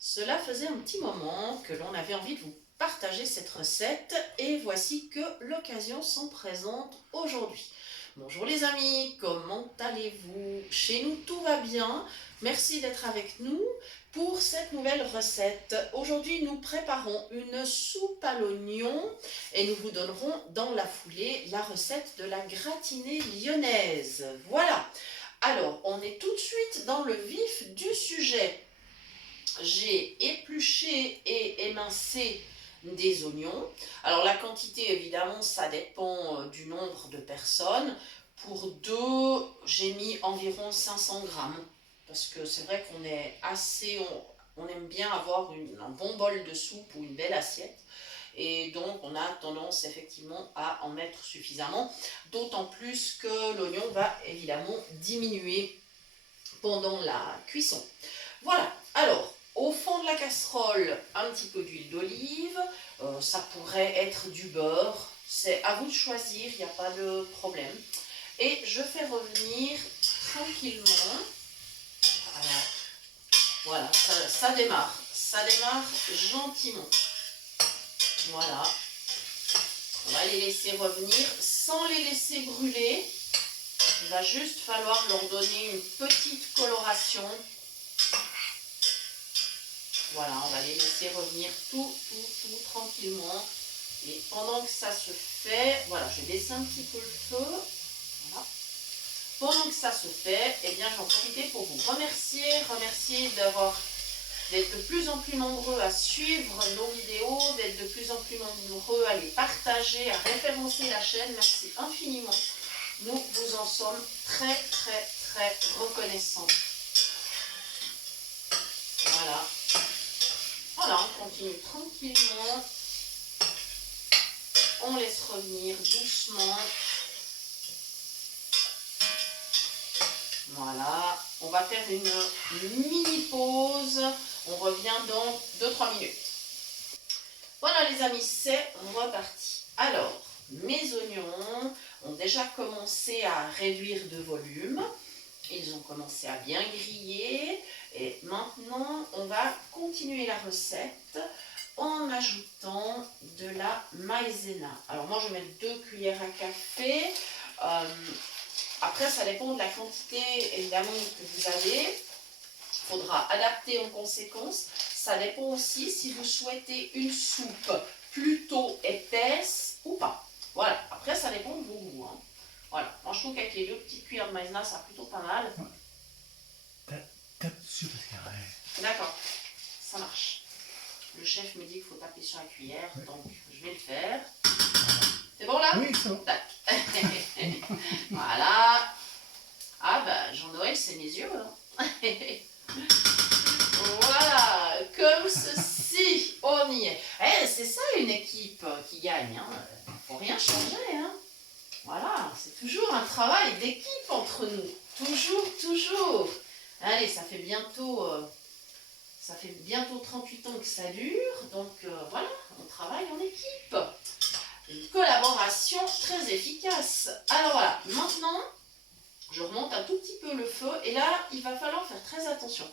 Cela faisait un petit moment que l'on avait envie de vous partager cette recette et voici que l'occasion s'en présente aujourd'hui. Bonjour les amis, comment allez-vous? Chez nous tout va bien, merci d'être avec nous pour cette nouvelle recette. Aujourd'hui nous préparons une soupe à l'oignon et nous vous donnerons dans la foulée la recette de la gratinée lyonnaise. Voilà, alors on est tout de suite dans le vif du sujet. J'ai épluché et émincé des oignons. Alors la quantité, évidemment, ça dépend du nombre de personnes. Pour deux, j'ai mis environ 500 grammes. Parce que c'est vrai qu'on est assez... On aime bien avoir un bon bol de soupe ou une belle assiette. Et donc, on a tendance effectivement à en mettre suffisamment. D'autant plus que l'oignon va évidemment diminuer pendant la cuisson. Voilà, alors au fond de la casserole, un petit peu d'huile d'olive, ça pourrait être du beurre, c'est à vous de choisir, il n'y a pas de problème. Et je fais revenir tranquillement, voilà, ça démarre gentiment. Voilà, on va les laisser revenir sans les laisser brûler, il va juste falloir leur donner une petite coloration. Voilà, on va les laisser revenir tout tranquillement. Et pendant que ça se fait, voilà, je baisse un petit peu le feu. Voilà. Pendant que ça se fait, eh bien, j'en profite pour vous remercier d'être de plus en plus nombreux à suivre nos vidéos, d'être de plus en plus nombreux à les partager, à référencer la chaîne. Merci infiniment. Nous vous en sommes très reconnaissants. Voilà. Voilà, on continue tranquillement. On laisse revenir doucement. Voilà, on va faire une mini pause. On revient dans 2-3 minutes. Voilà les amis, c'est reparti. Alors, mes oignons ont déjà commencé à réduire de volume. Ils ont commencé à bien griller. Et maintenant, on va continuer la recette en ajoutant de la maïzena. Alors moi, je vais mettre 2 cuillères à café. Après, ça dépend de la quantité, évidemment, que vous avez. Il faudra adapter en conséquence. Ça dépend aussi si vous souhaitez une soupe plutôt épaisse ou pas. Voilà, après, ça dépend de vos goûts. Hein. Voilà, moi, je trouve qu'avec les 2 petites cuillères de maïzena, ça plutôt pas mal. Tape dessus parce qu'il y a rien. D'accord, ça marche. Le chef me dit qu'il faut taper sur la cuillère, donc je vais le faire. C'est bon là? Oui, c'est bon. Tac. Voilà. Ah bah, Jean-Noël, c'est mes yeux. Hein. Voilà, comme ceci, on y est. Eh, c'est ça une équipe qui gagne. Hein. Faut rien changer. Hein. Voilà, c'est toujours un travail d'équipe entre nous. Toujours. Allez, ça fait bientôt 38 ans que ça dure, donc voilà, on travaille en équipe. Une collaboration très efficace. Alors voilà, maintenant, je remonte un tout petit peu le feu, et là, il va falloir faire très attention.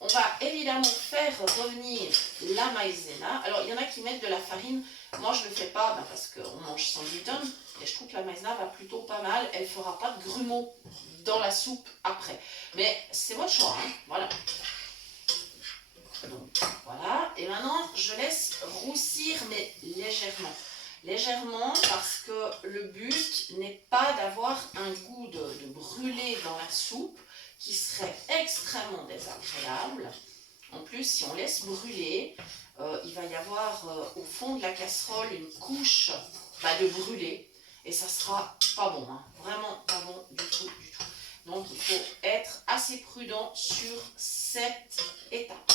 On va évidemment faire revenir la maïzena. Alors, il y en a qui mettent de la farine. Moi, je ne le fais pas parce qu'on mange sans gluten. Et je trouve que la maïzena va plutôt pas mal. Elle ne fera pas de grumeaux dans la soupe après. Mais c'est votre choix. Hein. Voilà. Donc, voilà. Et maintenant, je laisse roussir, mais légèrement. Légèrement parce que le but n'est pas d'avoir un goût de brûlé dans la soupe qui serait extrêmement désagréable. En plus, si on laisse brûler, il va y avoir au fond de la casserole une couche de brûlé et ça sera pas bon, hein. Vraiment pas bon du tout. Donc il faut être assez prudent sur cette étape.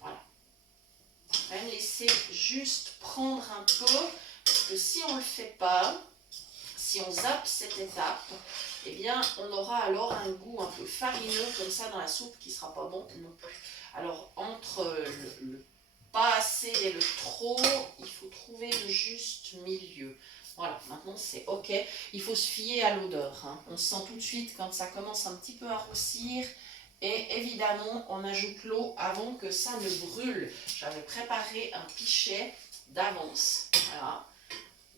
Voilà. On va laisser juste prendre un peu, parce que si on ne le fait pas, si on zappe cette étape, eh bien on aura alors un goût un peu farineux comme ça dans la soupe qui ne sera pas bon non plus. Alors entre le pas assez et le trop, il faut trouver le juste milieu. Voilà, maintenant c'est ok. Il faut se fier à l'odeur. Hein. On sent tout de suite quand ça commence un petit peu à roussir Et évidemment, on ajoute l'eau avant que ça ne brûle. J'avais préparé un pichet d'avance. Voilà.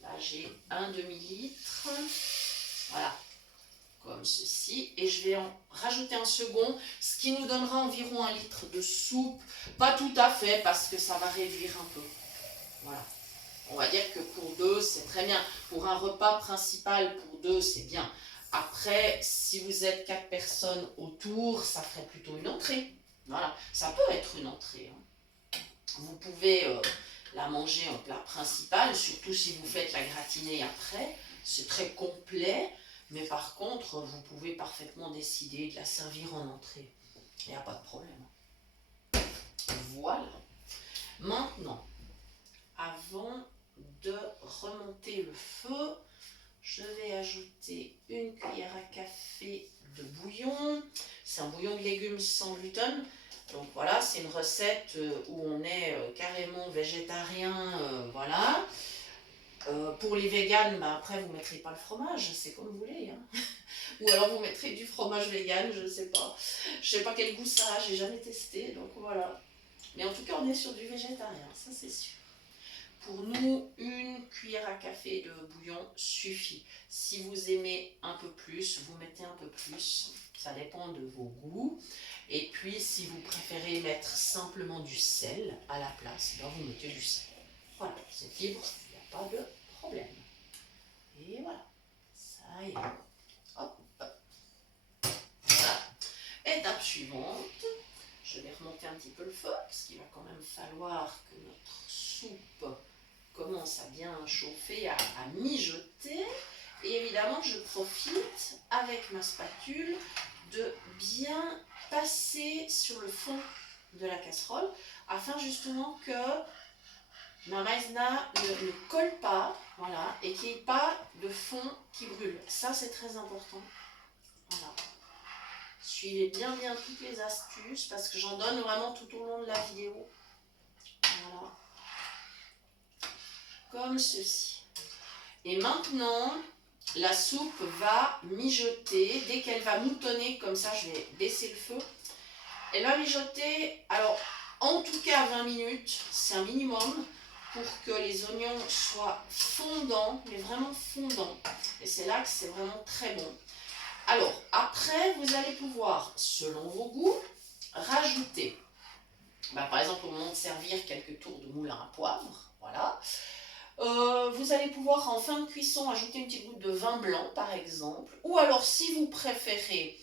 Là, j'ai un demi-litre. Voilà. Comme ceci. Et je vais en rajouter un second, ce qui nous donnera environ 1 litre de soupe. Pas tout à fait, parce que ça va réduire un peu. Voilà. On va dire que pour 2, c'est très bien. Pour un repas principal, pour 2, c'est bien. Après, si vous êtes 4 personnes autour, ça ferait plutôt une entrée. Voilà, ça peut être une entrée. Hein. Vous pouvez la manger en plat principal, surtout si vous faites la gratinée après. C'est très complet, mais par contre, vous pouvez parfaitement décider de la servir en entrée. Il n'y a pas de problème. Voilà. Maintenant, avant de remonter le feu, je vais ajouter une cuillère à café de bouillon. C'est un bouillon de légumes sans gluten. Donc voilà, c'est une recette où on est carrément végétarien. Voilà. Pour les véganes, bah après vous ne mettrez pas le fromage, c'est comme vous voulez. Hein. Ou alors vous mettrez du fromage vegan, je ne sais pas. Je ne sais pas quel goût ça a, j'ai jamais testé. Donc voilà. Mais en tout cas, on est sur du végétarien, ça c'est sûr. Pour nous, une cuillère à café de bouillon suffit. Si vous aimez un peu plus, vous mettez un peu plus. Ça dépend de vos goûts. Et puis, si vous préférez mettre simplement du sel à la place, ben vous mettez du sel. Voilà, c'est libre, il n'y a pas de problème. Et voilà, ça y est. Hop. Voilà. Étape suivante. Je vais remonter un petit peu le feu, parce qu'il va quand même falloir que notre soupe commence à bien chauffer, à mijoter. Et évidemment, je profite avec ma spatule de bien passer sur le fond de la casserole afin justement que ma maïzena ne colle pas, voilà, et qu'il n'y ait pas de fond qui brûle. Ça, c'est très important. Voilà. Suivez bien toutes les astuces parce que j'en donne vraiment tout au long de la vidéo. Voilà. Comme ceci. Et maintenant, la soupe va mijoter. Dès qu'elle va moutonner, comme ça, je vais baisser le feu. Elle va mijoter, alors en tout cas 20 minutes, c'est un minimum pour que les oignons soient fondants, mais vraiment fondants. Et c'est là que c'est vraiment très bon. Alors, après, vous allez pouvoir, selon vos goûts, rajouter, par exemple, au moment de servir, quelques tours de moulin à poivre, voilà. Vous allez pouvoir, en fin de cuisson, ajouter une petite goutte de vin blanc, par exemple. Ou alors, si vous préférez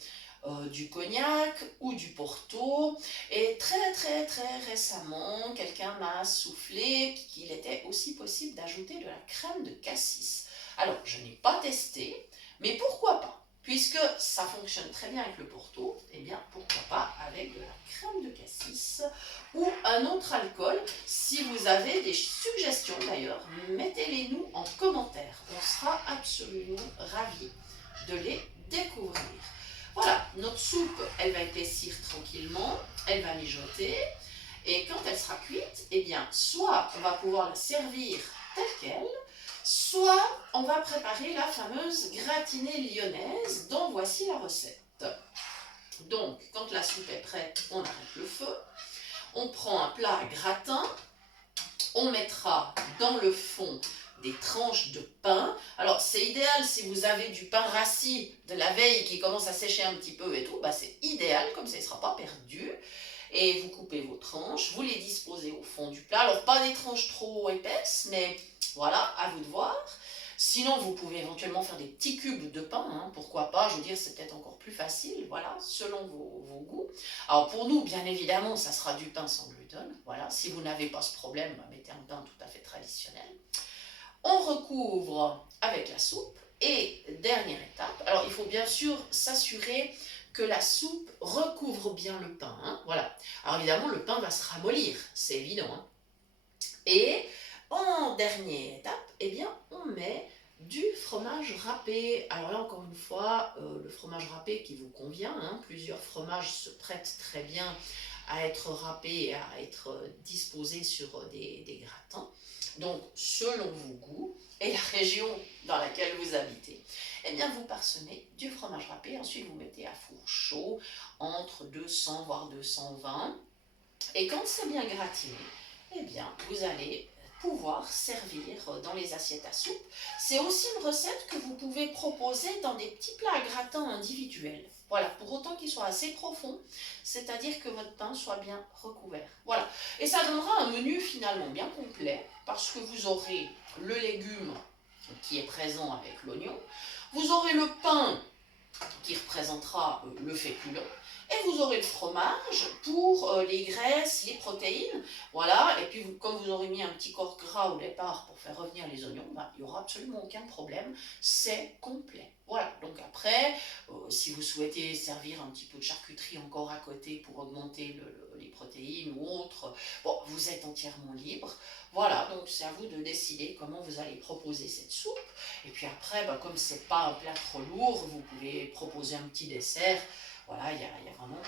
du cognac ou du porto. Et très récemment, quelqu'un m'a soufflé qu'il était aussi possible d'ajouter de la crème de cassis. Alors, je n'ai pas testé, mais pourquoi pas? Puisque ça fonctionne très bien avec le porto, eh bien pourquoi pas avec de la crème de cassis ou un autre alcool. Si vous avez des suggestions d'ailleurs, mettez-les nous en commentaire. On sera absolument ravis de les découvrir. Voilà, notre soupe, elle va épaissir tranquillement, elle va mijoter. Et quand elle sera cuite, eh bien, soit on va pouvoir la servir telle qu'elle, soit on va préparer la fameuse gratinée lyonnaise dont voici la recette. Donc, quand la soupe est prête, on arrête le feu. On prend un plat à gratin. On mettra dans le fond des tranches de pain. Alors, c'est idéal si vous avez du pain rassis de la veille qui commence à sécher un petit peu et tout. C'est idéal, comme ça, il ne sera pas perdu. Et vous coupez vos tranches, vous les disposez au fond du plat. Alors, pas des tranches trop épaisses, mais voilà, à vous de voir. Sinon, vous pouvez éventuellement faire des petits cubes de pain, hein, pourquoi pas, je veux dire, c'est peut-être encore plus facile, voilà, selon vos goûts. Alors pour nous, bien évidemment, ça sera du pain sans gluten, voilà, si vous n'avez pas ce problème, mettez un pain tout à fait traditionnel. On recouvre avec la soupe, et dernière étape, alors il faut bien sûr s'assurer que la soupe recouvre bien le pain, hein, voilà. Alors évidemment, le pain va se ramollir, c'est évident, hein. Et en dernière étape, eh bien, on met du fromage râpé. Alors là, encore une fois, le fromage râpé qui vous convient, hein, plusieurs fromages se prêtent très bien à être râpés, à être disposés sur des gratins. Donc, selon vos goûts et la région dans laquelle vous habitez, eh bien, vous parsemez du fromage râpé. Ensuite, vous mettez à four chaud entre 200 voire 220. Et quand c'est bien gratiné, eh bien, vous allez pouvoir servir dans les assiettes à soupe. C'est aussi une recette que vous pouvez proposer dans des petits plats à gratin individuels. Voilà, pour autant qu'ils soient assez profonds, c'est-à-dire que votre pain soit bien recouvert. Voilà, et ça donnera un menu finalement bien complet, parce que vous aurez le légume qui est présent avec l'oignon, vous aurez le pain qui représentera le féculent, et vous aurez le fromage pour les graisses, les protéines, voilà, et puis comme vous aurez mis un petit corps gras au départ pour faire revenir les oignons, bah, il n'y aura absolument aucun problème, c'est complet. Voilà, donc après, si vous souhaitez servir un petit peu de charcuterie encore à côté pour augmenter les protéines ou autre, bon, vous êtes entièrement libre. Voilà, donc c'est à vous de décider comment vous allez proposer cette soupe. Et puis après, bah, comme c'est pas un plat trop lourd, vous pouvez proposer un petit dessert. Voilà, il n'y a vraiment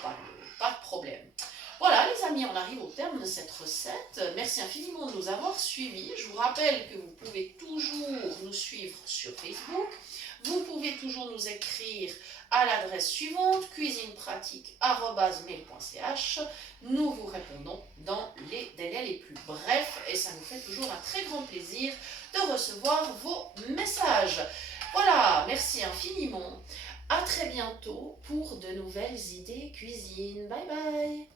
pas de problème. Voilà les amis, on arrive au terme de cette recette. Merci infiniment de nous avoir suivis. Je vous rappelle que vous pouvez toujours nous suivre sur Facebook. Vous pouvez toujours nous écrire à l'adresse suivante, cuisinepratique@mail.ch. Nous vous répondons dans les délais les plus brefs et ça nous fait toujours un très grand plaisir de recevoir vos messages. Voilà, merci infiniment. À très bientôt pour de nouvelles idées cuisine. Bye bye.